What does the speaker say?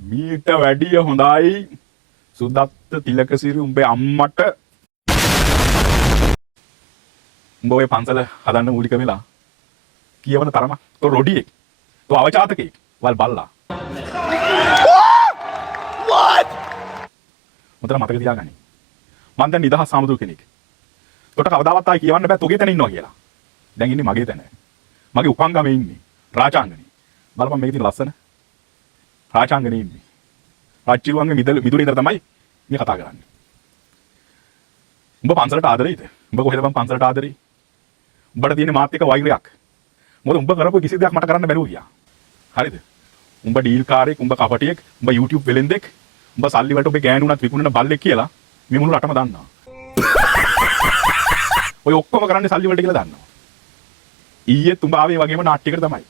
මීට වැඩිය හොඳයි සුදත්ත තිලකසිරි උඹේ අම්මට උඹ ඔය පන්සල හදන්න මූලික වෙලා කියවන තරම තෝ රොඩියෙක් තෝ අවචාතකෙක් වල් බල්ලා what මුතර මතක තියාගන්න මම දැන් නිදහස් සාමුදුර කෙනෙක් තොට කවදාවත් ආයි කියවන්න බෑ තෝගේ තැන ඉන්නවා කියලා දැන් ඉන්නේ මගේ තැන මගේ උපංගමේ ඉන්නේ රාජාංගනේ බලපන් මේකේ තියෙන ලස්සන රාජාංගනේ ඉන්නේ රාජ්‍යරුවන්ගේ මිදුරේ ඉඳලා තමයි මේ කතා කරන්නේ උඹ පන්සලට ආදරෙයිද උඹ කොහෙද බං පන්සලට ආදරෙයි උඹට තියෙන මාත් එක්ක වෛරයක් මොකද උඹ කරපු කිසි දෙයක් මට කරන්න බැරුව ගියා හරිද උඹ ඩීල් කාරයෙක් උඹ කපටියෙක් උඹ YouTube වෙලෙන්දෙක් උඹ සල්ලි වලට ඔබේ ගෑනුණත් විකුණන බල්ලෙක් කියලා මේ මුළු රටම දන්නවා ඔය ඔක්කොම කරන්නේ සල්ලි වලට කියලා දන්නවා ඊයේ උඹ ආවේ වගේම නාට්‍යයකට තමයි